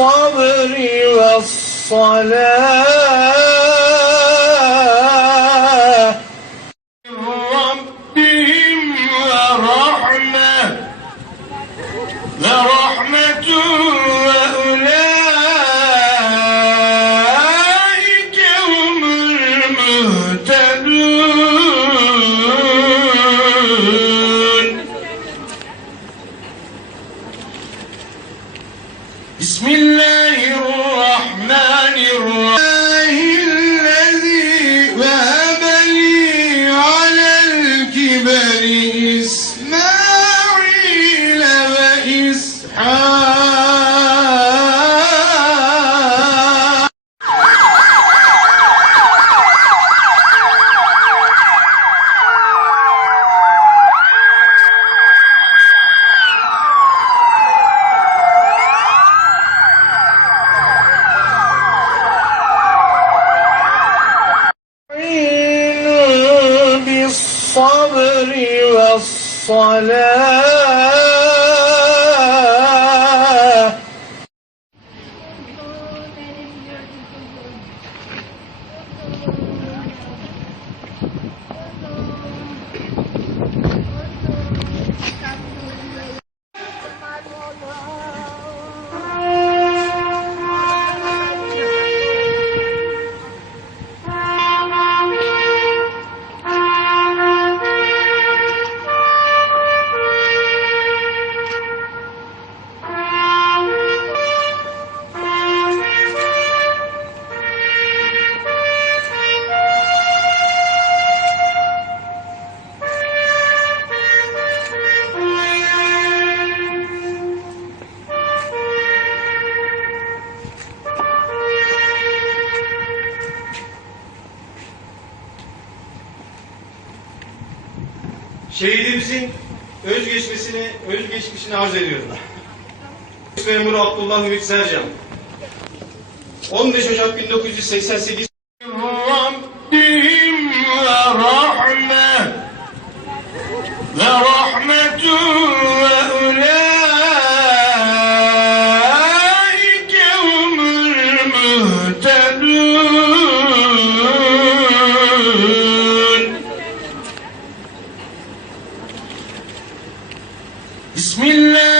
بالصبر والصلاة ربهم ورحمة وأولئك هم المهتدون. بسم الله الرحمن الرحيم الذي وهب لي على الكبر إسماعيل وإسحاق. بالصبر والصلاة Şehidimizin özgeçmişini arz ediyorum. Memuru Abdullah Ümit Sercan. 15 Ocak 1988 ربهم ورحمة وأولئك هم المهتدون. بسم الله